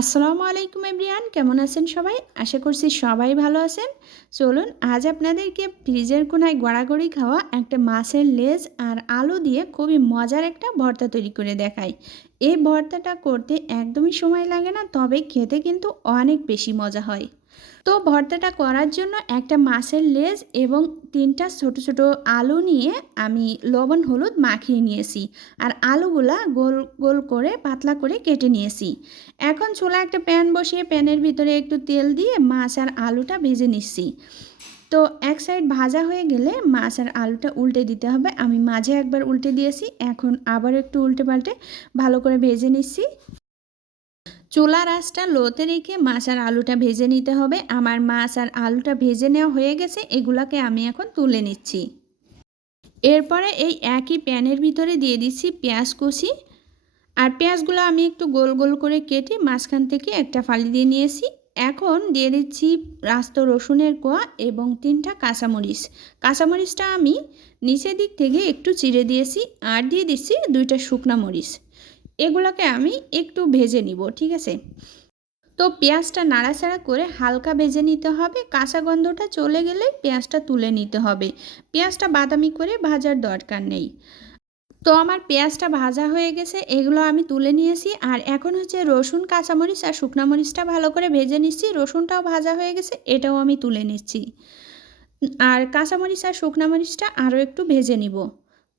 আসসালামু আলাইকুম এভরিয়ান কেমন আছেন সবাই? আশা করছি সবাই ভালো আছেন। চলুন, আজ আপনাদেরকে ফ্রিজের কোনায় গড়াগড়ি খাওয়া একটা মাছের লেজ আর আলু দিয়ে খুবই মজার একটা ভর্তা তৈরি করে দেখাই। এই ভর্তাটা করতে একদমই সময় লাগে না, তবে খেতে কিন্তু অনেক বেশি মজা হয়। তো ভর্তাটা করার জন্য একটা মাছের লেজ এবং তিনটা ছোট ছোট আলু নিয়ে আমি লবণ, হলুদ মাখিয়ে নিয়েছি আর আলুগুলা গোল গোল করে পাতলা করে কেটে নিয়েছি। এখন ছোলা একটা প্যান বসিয়ে প্যানের ভিতরে একটু তেল দিয়ে মাছ আর আলুটা ভেজে নিচ্ছি। তো এক সাইড ভাজা হয়ে গেলে মাছ আর আলুটা উল্টে দিতে হবে। আমি মাঝে একবার উল্টে দিয়েছি, এখন আবার একটু উল্টে পাল্টে ভালো করে ভেজে নিচ্ছি। চুলা রাসটা লোতে রেখে মাছ আর আলুটা ভেজে নিতে হবে। আমার মাছ আর আলুটা ভেজে নেওয়া হয়ে গেছে, এগুলাকে আমি এখন তুলে নিচ্ছি। এরপরে এই একই প্যানের ভিতরে দিয়ে দিচ্ছি পেঁয়াজ কুচি। আর পেঁয়াজগুলো আমি একটু গোল গোল করে কেটে মাঝখান থেকে একটা ফালি দিয়ে নিয়েছি। এখন দিয়ে দিচ্ছি রাস্ত রসুনের কোয়া এবং তিনটা কাঁচামরিচ। কাঁচামরিচটা আমি নিচের দিক থেকে একটু চিড়ে দিয়েছি, আর দিয়ে দিচ্ছি দুইটা শুকনা মরিচ। এগুলোকে আমি একটু ভেজে নিব, ঠিক আছে? তো পেঁয়াজটা নাড়াচাড়া করে হালকা ভেজে নিতে হবে। কাঁচা গন্ধটা চলে গেলে পেঁয়াজটা তুলে নিতে হবে। পেঁয়াজটা বাদামি করে ভাজার দরকার নেই। তো আমার পেঁয়াজটা ভাজা হয়ে গেছে, এগুলো আমি তুলে নিয়েছি। আর এখন হচ্ছে রসুন, কাঁচামরিচ আর শুকনা মরিচটা ভালো করে ভেজে নিচ্ছি। রসুনটাও ভাজা হয়ে গেছে, এটাও আমি তুলে নিচ্ছি। আর কাঁচামরিচ আর শুকনা মরিচটা আরও একটু ভেজে নিব।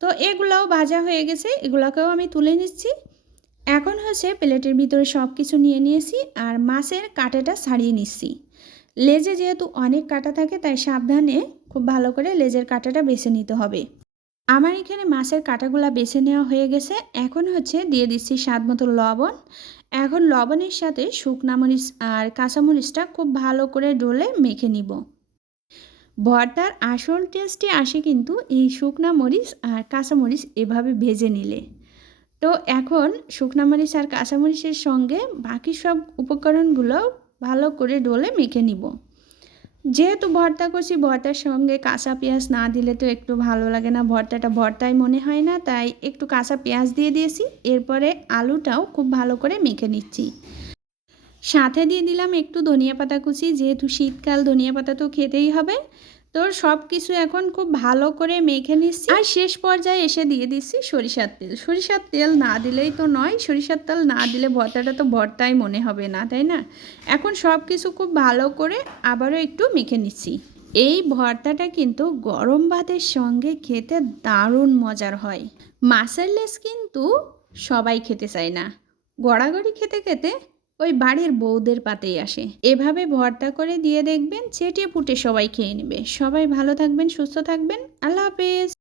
তো এগুলোও ভাজা হয়ে গেছে, এগুলোকেও আমি তুলে নিচ্ছি। এখন হচ্ছে প্লেটের ভিতরে সব কিছু নিয়ে নিয়েছি আর মাছের কাঁটাটা ছাড়িয়ে নিচ্ছি। লেজে যেহেতু অনেক কাটা থাকে, তাই সাবধানে খুব ভালো করে লেজের কাঁটাটা বেছে নিতে হবে। আমার এখানে মাছের কাঁটাগুলা বেছে নেওয়া হয়ে গেছে। এখন হচ্ছে দিয়ে দিচ্ছি স্বাদ মতো লবণ। এখন লবণের সাথে শুকনা মরিচ আর কাঁচামরিচটা খুব ভালো করে ডলে মেখে নিব। ভর্তার আসল টেস্টই আসে কিন্তু এই শুকনা মরিচ আর কাঁচামরিচ এভাবে ভেজে নিলে। তো এখন শুকনা মরিচ আর কাঁচামরিচের সঙ্গে বাকি সব উপকরণগুলো ভালো করে ডলে মেখে নিব। যেহেতু ভর্তা করছি ভর্তার সঙ্গে কাঁচা পেঁয়াজ না দিলে তো একটু ভালো লাগে না। ভর্তাটা ভর্তাই মনে হয় না, তাই একটু কাঁচা পেঁয়াজ দিয়ে দিয়েছি। এরপরে আলুটাও খুব ভালো করে মেখে নিচ্ছি। সাথে দিয়ে দিলাম একটু ধনিয়া পাতা কুচি, যেহেতু শীতকাল ধনিয়া পাতা তো খেতেই হবে। তো সব কিছু এখন খুব ভালো করে মেখে নিচ্ছি। আর শেষ পর্যায়ে এসে দিয়ে দিচ্ছি সরিষার তেল। সরিষার তেল না দিলেই তো নয়, সরিষার তেল না দিলে ভর্তাটা তো ভর্তাই মনে হবে না, তাই না? এখন সব কিছু খুব ভালো করে আবারও একটু মেখে নিচ্ছি। এই ভর্তাটা কিন্তু গরম ভাতের সঙ্গে খেতে দারুণ মজার হয়। মাছের লেস কিন্তু সবাই খেতে চায় না। গড়াগড়ি খেতে খেতে ওই বাড়ির বউদের পাতেই আসে। এভাবে ভর্তা করে দিয়ে দেখবেন চেটে পুটে সবাই খেয়ে নেবে। সবাই ভালো থাকবেন, সুস্থ থাকবেন। আল্লাহ হাফেজ।